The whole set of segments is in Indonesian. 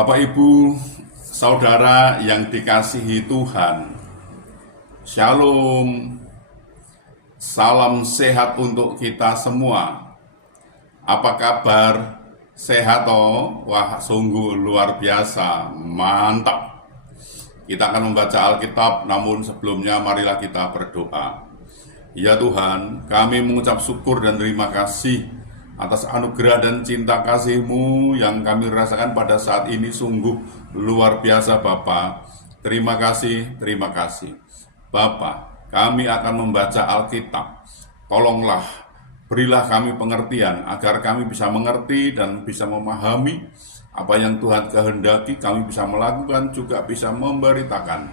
Bapak, Ibu, Saudara yang dikasihi Tuhan, Shalom, salam sehat untuk kita semua. Apa kabar? Sehat toh? Wah, sungguh luar biasa, mantap. Kita akan membaca Alkitab, namun sebelumnya marilah kita berdoa. Ya Tuhan, kami mengucap syukur dan terima kasih atas anugerah dan cinta kasih-Mu yang kami rasakan pada saat ini sungguh luar biasa Bapa. Terima kasih, terima kasih. Bapa, kami akan membaca Alkitab. Tolonglah, berilah kami pengertian agar kami bisa mengerti dan bisa memahami apa yang Tuhan kehendaki, kami bisa melakukan, juga bisa memberitakan.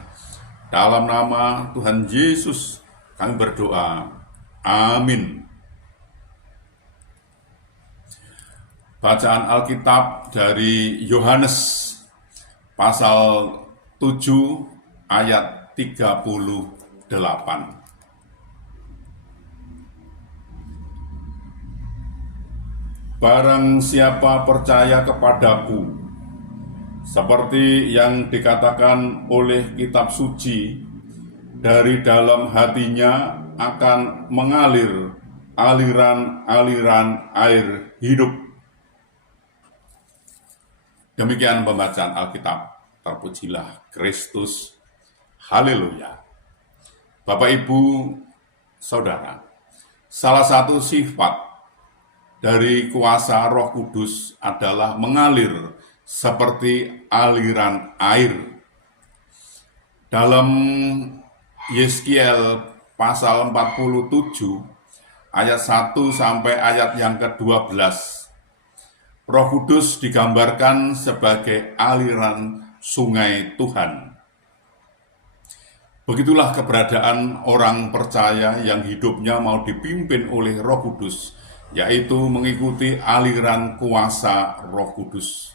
Dalam nama Tuhan Yesus kami berdoa. Amin. Bacaan Alkitab dari Yohanes pasal 7 ayat 38. Barang siapa percaya kepadaku, seperti yang dikatakan oleh kitab suci, dari dalam hatinya akan mengalir aliran-aliran air hidup. Demikian pembacaan Alkitab. Terpujilah Kristus. Haleluya. Bapak, Ibu, Saudara, salah satu sifat dari kuasa Roh Kudus adalah mengalir seperti aliran air. Dalam Yeskiel pasal 47 ayat 1 sampai ayat yang ke-12, Roh Kudus digambarkan sebagai aliran sungai Tuhan. Begitulah keberadaan orang percaya yang hidupnya mau dipimpin oleh Roh Kudus, yaitu mengikuti aliran kuasa Roh Kudus.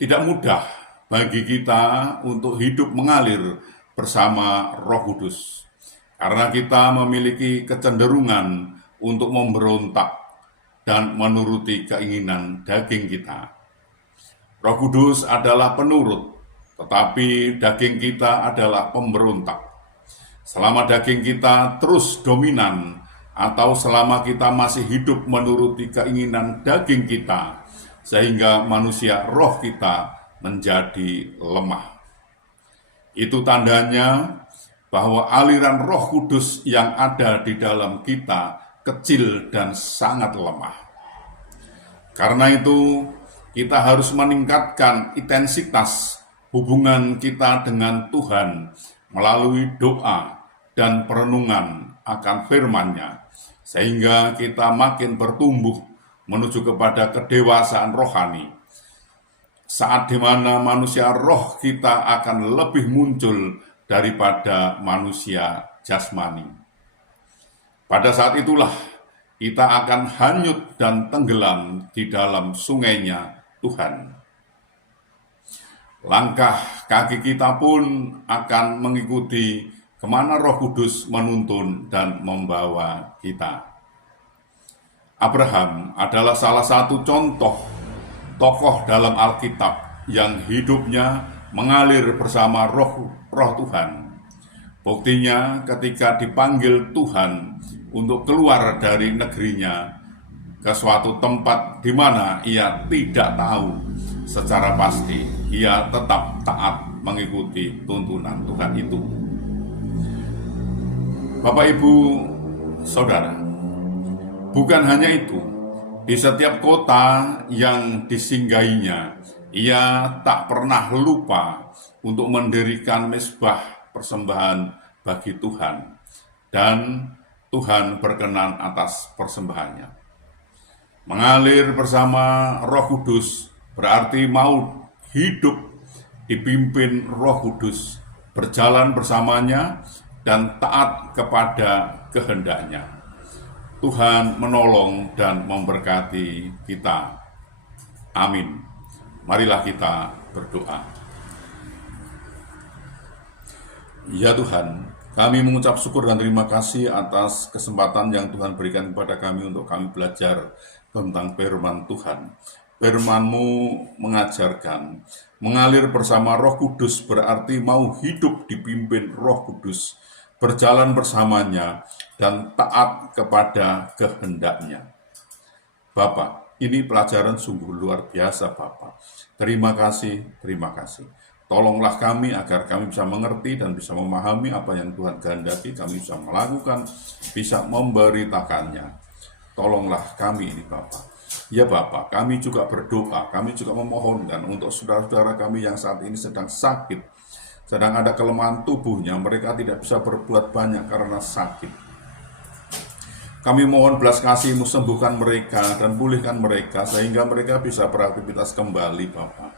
Tidak mudah bagi kita untuk hidup mengalir bersama Roh Kudus, karena kita memiliki kecenderungan untuk memberontak dan menuruti keinginan daging kita. Roh Kudus adalah penurut, tetapi daging kita adalah pemberontak. Selama daging kita terus dominan, atau selama kita masih hidup menuruti keinginan daging kita, sehingga manusia roh kita menjadi lemah. Itu tandanya bahwa aliran Roh Kudus yang ada di dalam kita kecil dan sangat lemah. Karena itu, kita harus meningkatkan intensitas hubungan kita dengan Tuhan melalui doa dan perenungan akan firman-Nya, sehingga kita makin bertumbuh menuju kepada kedewasaan rohani. Saat di mana manusia roh kita akan lebih muncul daripada manusia jasmani. Pada saat itulah kita akan hanyut dan tenggelam di dalam sungainya Tuhan. Langkah kaki kita pun akan mengikuti kemana Roh Kudus menuntun dan membawa kita. Abraham adalah salah satu contoh tokoh dalam Alkitab yang hidupnya mengalir bersama roh Tuhan. Buktinya ketika dipanggil Tuhan untuk keluar dari negerinya ke suatu tempat di mana ia tidak tahu secara pasti, ia tetap taat mengikuti tuntunan Tuhan itu. Bapak, Ibu, Saudara, bukan hanya itu, di setiap kota yang disinggahinya, ia tak pernah lupa untuk mendirikan mezbah persembahan bagi Tuhan, dan Tuhan berkenan atas persembahannya. Mengalir bersama Roh Kudus berarti mau hidup dipimpin Roh Kudus, berjalan bersamanya, dan taat kepada kehendak-Nya. Tuhan menolong dan memberkati kita. Amin. Marilah kita berdoa. Ya Tuhan, kami mengucap syukur dan terima kasih atas kesempatan yang Tuhan berikan kepada kami untuk kami belajar tentang firman Tuhan. Firman-Mu mengajarkan, mengalir bersama Roh Kudus berarti mau hidup dipimpin Roh Kudus, berjalan bersamanya, dan taat kepada kehendaknya. Bapak, ini pelajaran sungguh luar biasa, Bapak. Terima kasih, terima kasih. Tolonglah kami agar kami bisa mengerti dan bisa memahami apa yang Tuhan kehendaki, kami bisa melakukan, bisa memberitakannya. Tolonglah kami ini, Bapak. Ya Bapak, kami juga berdoa, kami juga memohonkan untuk saudara-saudara kami yang saat ini sedang sakit, sedang ada kelemahan tubuhnya, mereka tidak bisa berbuat banyak karena sakit. Kami mohon belas kasih-Mu, sembuhkan mereka dan pulihkan mereka sehingga mereka bisa beraktivitas kembali, Bapak.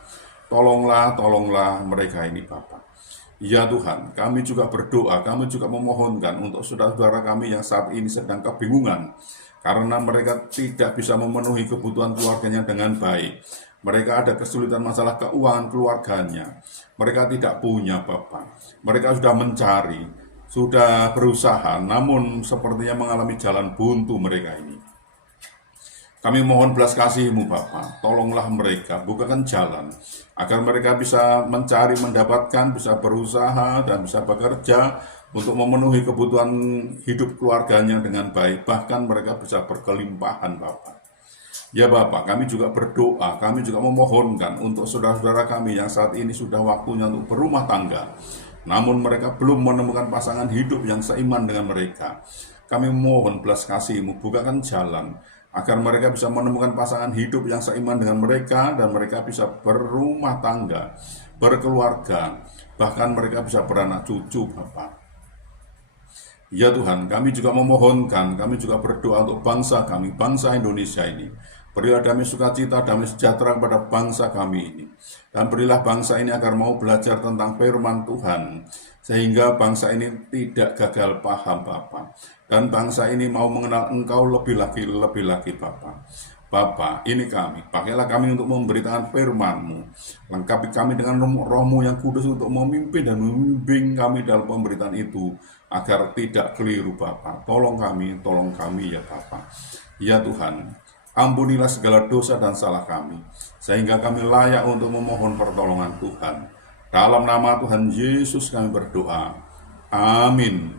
Tolonglah mereka ini, Bapak. Ya Tuhan, kami juga berdoa, kami juga memohonkan untuk saudara-saudara kami yang saat ini sedang kebingungan, karena mereka tidak bisa memenuhi kebutuhan keluarganya dengan baik. Mereka ada kesulitan masalah keuangan keluarganya. Mereka tidak punya, Bapak. Mereka sudah mencari, sudah berusaha, namun sepertinya mengalami jalan buntu mereka ini. Kami mohon belas kasih-Mu, Bapa. Tolonglah mereka, bukakan jalan, agar mereka bisa mencari, mendapatkan, bisa berusaha, dan bisa bekerja untuk memenuhi kebutuhan hidup keluarganya dengan baik. Bahkan mereka bisa berkelimpahan, Bapak. Ya Bapak, kami juga berdoa, kami juga memohonkan untuk saudara-saudara kami yang saat ini sudah waktunya untuk berumah tangga, namun mereka belum menemukan pasangan hidup yang seiman dengan mereka. Kami mohon belas kasih-Mu, bukakan jalan, agar mereka bisa menemukan pasangan hidup yang seiman dengan mereka, dan mereka bisa berumah tangga, berkeluarga, bahkan mereka bisa beranak cucu, Bapak. Ya Tuhan, kami juga memohonkan, kami juga berdoa untuk bangsa kami, bangsa Indonesia ini. Berilah damai sukacita, damai sejahtera kepada bangsa kami ini. Dan berilah bangsa ini agar mau belajar tentang firman Tuhan, sehingga bangsa ini tidak gagal paham, Bapa. Dan bangsa ini mau mengenal Engkau lebih lagi, Bapa. Bapa, ini kami, pakailah kami untuk memberitakan firman-Mu. Lengkapi kami dengan roh-Mu yang kudus untuk memimpin dan membimbing kami dalam pemberitaan itu, agar tidak keliru, Bapa. Tolong kami ya Bapa. Ya Tuhan, ampunilah segala dosa dan salah kami, sehingga kami layak untuk memohon pertolongan Tuhan. Dalam nama Tuhan Yesus kami berdoa. Amin.